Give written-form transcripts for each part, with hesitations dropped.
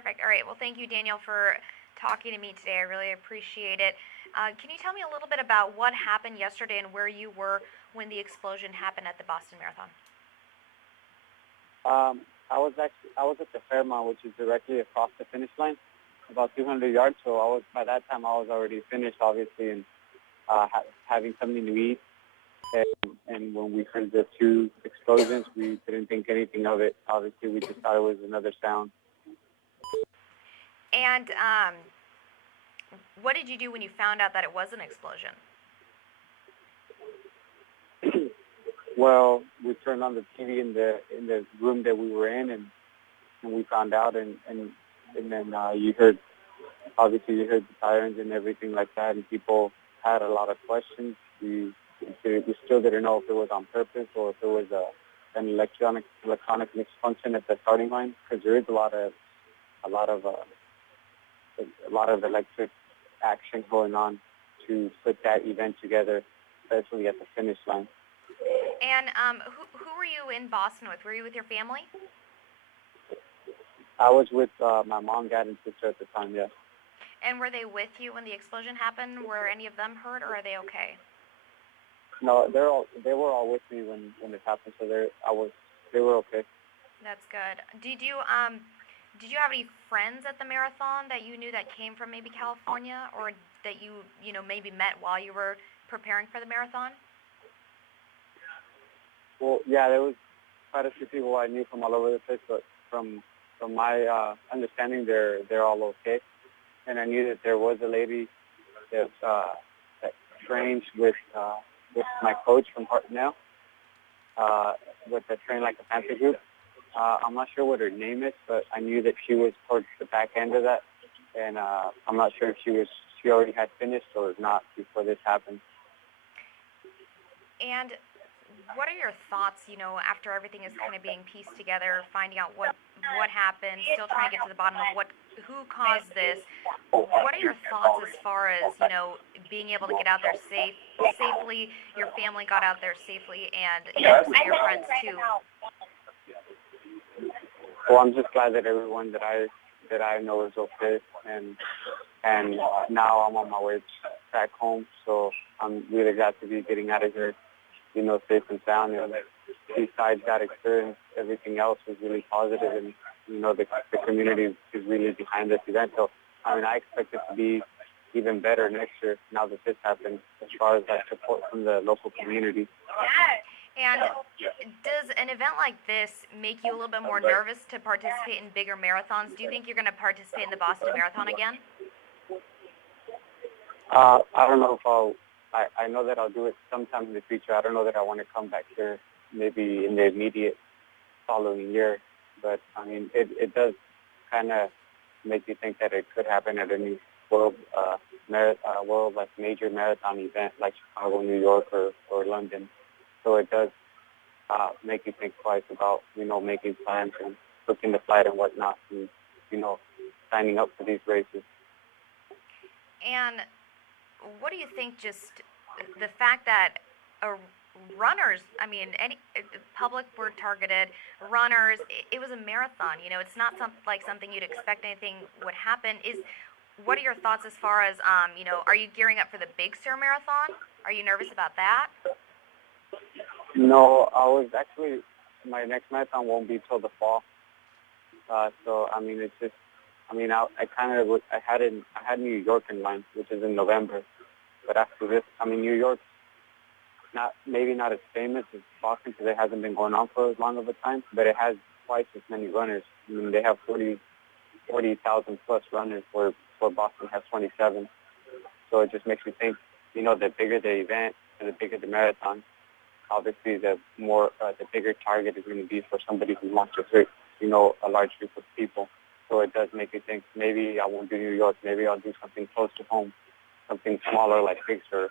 Perfect. All right. Well, thank you, Daniel, for talking to me today. I really appreciate it. Can you tell me a little bit about what happened yesterday and where you were when the explosion happened at the Boston Marathon? I was at the Fairmont, which is directly across the finish line, about 200 yards. So by that time I was already finished, obviously, and having something to eat. And when we heard the two explosions, we didn't think anything of it. Obviously, we just thought it was another sound. And what did you do when you found out that it was an explosion? Well, we turned on the TV in the room that we were in, and we found out, and then you heard the sirens and everything like that, and people had a lot of questions. We still didn't know if it was on purpose or if it was an electronic misfunction at the starting line, because there is a lot of electric action going on to put that event together, especially at the finish line. And who were you in Boston with? Were you with your family? I was with my mom, dad, and sister at the time, yes. And were they with you when the explosion happened? Were any of them hurt, or are they okay? No, they were all with me when it happened, so they were okay. That's good. Did you have any friends at the marathon that you knew that came from maybe California, or that you maybe met while you were preparing for the marathon? Well, yeah, there was quite a few people I knew from all over the place, but from my understanding, they're all okay. And I knew that there was a lady that trains with my coach from Hartnell, with the Train Like a Panther group. I'm not sure what her name is, but I knew that she was towards the back end of that, and I'm not sure if she already had finished or not before this happened. And what are your thoughts, after everything is kind of being pieced together, finding out what happened, still trying to get to the bottom of who caused this? What are your thoughts as far as, being able to get out there safely, your family got out there safely, and some of your friends too? Well, I'm just glad that everyone that I know is okay, and now I'm on my way back home, so I'm really glad to be getting out of here, safe and sound. Besides that experience, everything else was really positive, and the community is really behind this event. So, I expect it to be even better next year now that this happened, as far as that support from the local community. And does an event like this make you a little bit more nervous to participate in bigger marathons? Do you think you're going to participate in the Boston Marathon again? I don't know if I know that I'll do it sometime in the future. I don't know that I want to come back here maybe in the immediate following year. But, it does kind of make you think that it could happen at any world major marathon event like Chicago, New York, or London. So it does make you think twice about, making plans and booking the flight and whatnot, and, signing up for these races. And what do you think, just the fact that runners, any public were targeted, runners, it was a marathon, it's not something you'd expect anything would happen. What are your thoughts as far as, are you gearing up for the Big Sur Marathon? Are you nervous about that? No, my next marathon won't be till the fall. So, it's just, I had New York in mind, which is in November. But after this, New York's maybe not as famous as Boston because it hasn't been going on for as long of a time, but it has twice as many runners. They have 40,000 plus runners where Boston has 27. So it just makes me think, the bigger the event and the bigger the marathon, obviously the bigger target is going to be for somebody who wants to hurt, a large group of people. So it does make me think maybe I won't do New York, maybe I'll do something close to home, something smaller like Big Sur,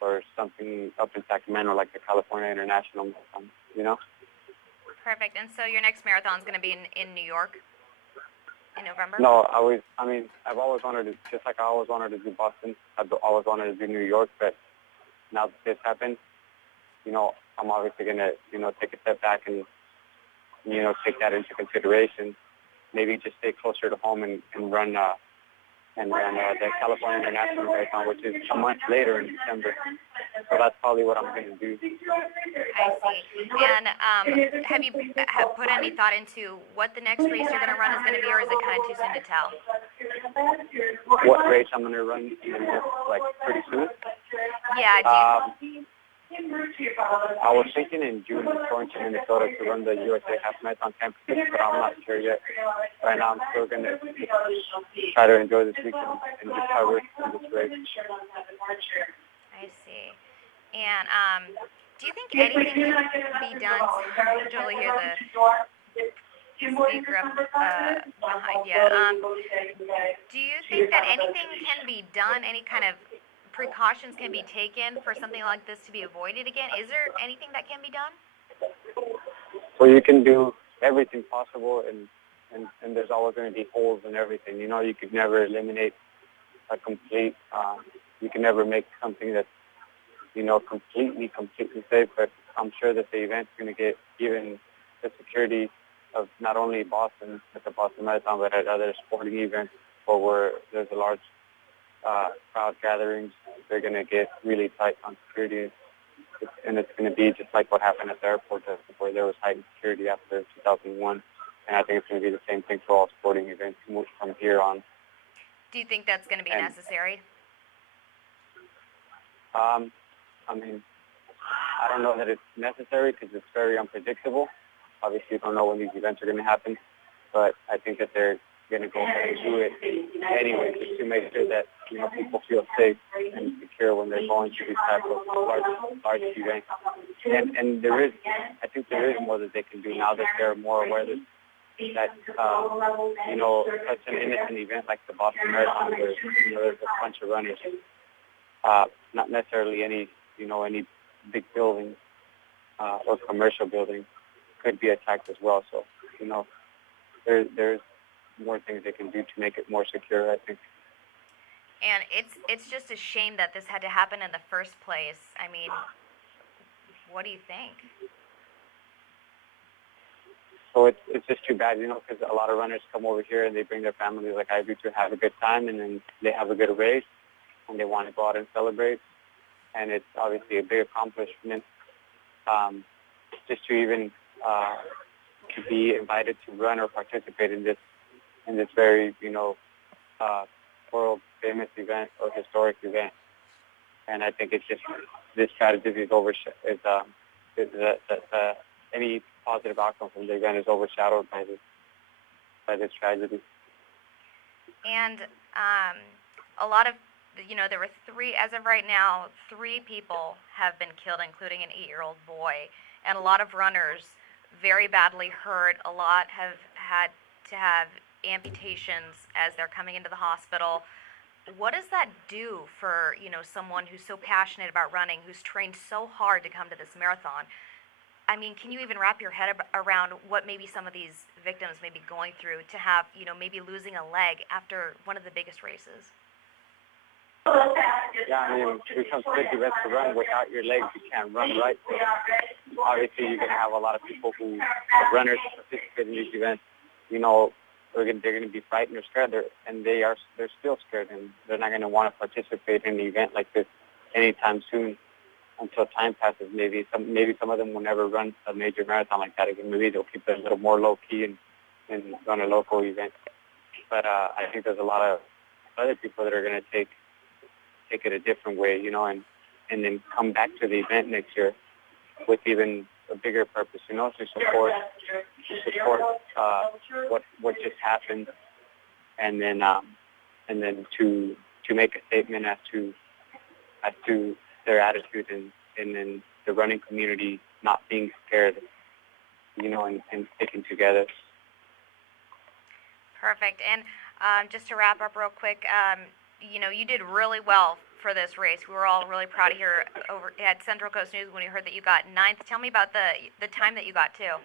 or something up in Sacramento like the California International Marathon, Perfect. And so your next marathon is going to be in New York in November? No, I've always wanted to, just like I always wanted to do Boston, I've always wanted to do New York, but now that this happened, I'm obviously going to, take a step back and, take that into consideration maybe just stay closer to home and run the California International Marathon, which is a month later in December. So that's probably what I'm going to do. I see. And have you put any thought into what the next race you're going to run is going to be, or is it kind of too soon to tell? What race I'm going to run like pretty soon? Yeah. I was thinking in June in Torrington, Minnesota, to run the USA Half Marathon Championship, but I'm not sure yet. Right now, I'm still going to try to enjoy this weekend and just try to work in this race. I see. And do you think anything can be done? I totally hear the speaker up behind you. Do you think that anything can be done? Any kind of precautions can be taken for something like this to be avoided again? Is there anything that can be done? Well, you can do everything possible, and there's always going to be holes in everything. You know, you could never eliminate a complete, you can never make something that's, you know, completely safe, but I'm sure that the event's going to get given the security of not only Boston, at the Boston Marathon, but at other sporting events or where there's a large crowd gatherings. They're going to get really tight on security, and it's going to be just like what happened at the airport, where there was heightened security after 2001, and I think it's going to be the same thing for all sporting events from here on. Do you think that's going to be necessary? I mean, I don't know that it's necessary because it's very unpredictable. Obviously, you don't know when these events are going to happen, but I think that they're going to go ahead and do it anyway, just to make sure that, you know, people feel safe and secure when they're going to these type of large events. And there is, I think there is more that they can do now that they're more aware that you know, such an innocent event like the Boston Marathon, where, you know, there's a bunch of runners, not necessarily any big buildings or commercial buildings could be attacked as well. So, you know, there's more things they can do to make it more secure, I think. And it's just a shame that this had to happen in the first place. I mean, what do you think? So it's just too bad, you know, because a lot of runners come over here and they bring their families like I do to have a good time, and then they have a good race, and they want to go out and celebrate. And it's obviously a big accomplishment just to even to be invited to run or participate in this very, you know, world famous event or historic event. And I think it's just this tragedy is any positive outcome from the event is overshadowed by this tragedy. And a lot of, you know, there were as of right now, 3 people have been killed, including an 8-year-old boy, and a lot of runners very badly hurt. A lot have had to have amputations as they're coming into the hospital. What does that do for, you know, someone who's so passionate about running, who's trained so hard to come to this marathon? I mean, can you even wrap your head around what maybe some of these victims may be going through to have, you know, maybe losing a leg after one of the biggest races? Yeah, I mean, it becomes pretty best to run. Without your legs, you can't run, right? So obviously, you're going to have a lot of people runners who participate in these events, you know, they're going to be frightened or scared, and they're still scared, and they're not going to want to participate in an event like this anytime soon until time passes. Maybe some of them will never run a major marathon like that again. Maybe they'll keep it a little more low-key and run a local event. But I think there's a lot of other people that are going to take it a different way, you know, and then come back to the event next year with even a bigger purpose, you know, to support what just happened, and then to make a statement as to their attitude in the running community not being scared, you know, and sticking together. Perfect. And just to wrap up real quick, you know, you did really well for this race. We were all really proud of you over at Central Coast News when we heard that you got 9th. Tell me about the time that you got too.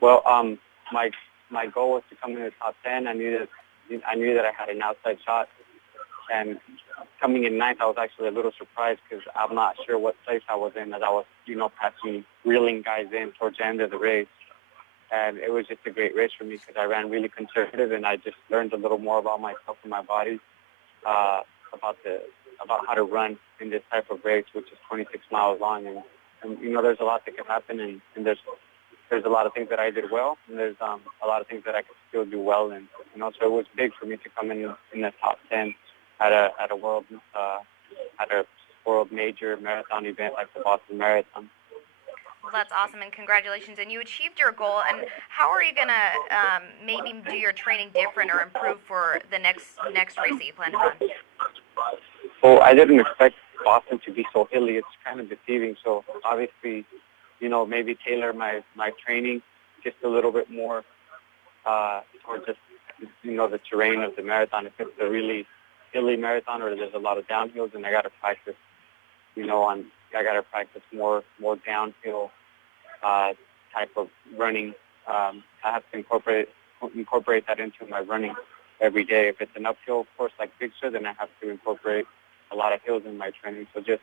Well, my goal was to come in the top 10. I knew that I had an outside shot, and coming in 9th, I was actually a little surprised because I'm not sure what place I was in, as I was, you know, passing, reeling guys in towards the end of the race. And it was just a great race for me because I ran really conservative, and I just learned a little more about myself and my body, uh, about how to run in this type of race, which is 26 miles long. And there's a lot that can happen, and there's a lot of things that I did well, and there's a lot of things that I could still do well. And so it was big for me to come in the top 10 at a world major marathon event like the Boston Marathon. Well, that's awesome, and congratulations. And you achieved your goal. And how are you gonna maybe do your training different or improve for the next race that you plan to run? Well, I didn't expect Boston to be so hilly. It's kind of deceiving. So obviously, maybe tailor my training just a little bit more towards just the terrain of the marathon. If it's a really hilly marathon or there's a lot of downhills, then I got to practice. I got to practice more downhill type of running. I have to incorporate that into my running every day. If it's an uphill course like Big Sur, then I have to incorporate a lot of hills in my training. So just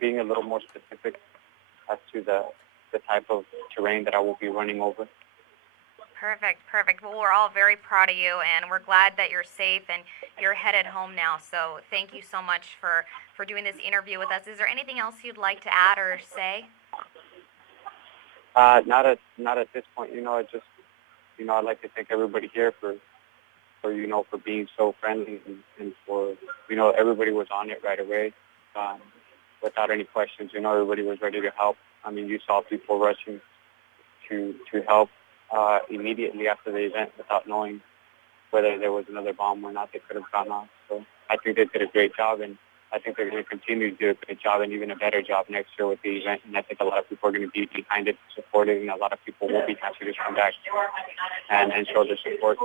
being a little more specific as to the type of terrain that I will be running over. Perfect. Well, we're all very proud of you, and we're glad that you're safe and you're headed home now. So thank you so much for doing this interview with us. Is there anything else you'd like to add or say? Not at this point. I just I'd like to thank everybody here for being so friendly and for everybody was on it right away without any questions. Everybody was ready to help. I mean, you saw people rushing to help immediately after the event without knowing whether there was another bomb or not. They could have gone off. So I think they did a great job, and I think they're going to continue to do a great job and even a better job next year with the event. And I think a lot of people are going to be behind it, support it, and a lot of people will be happy to come back and show their support.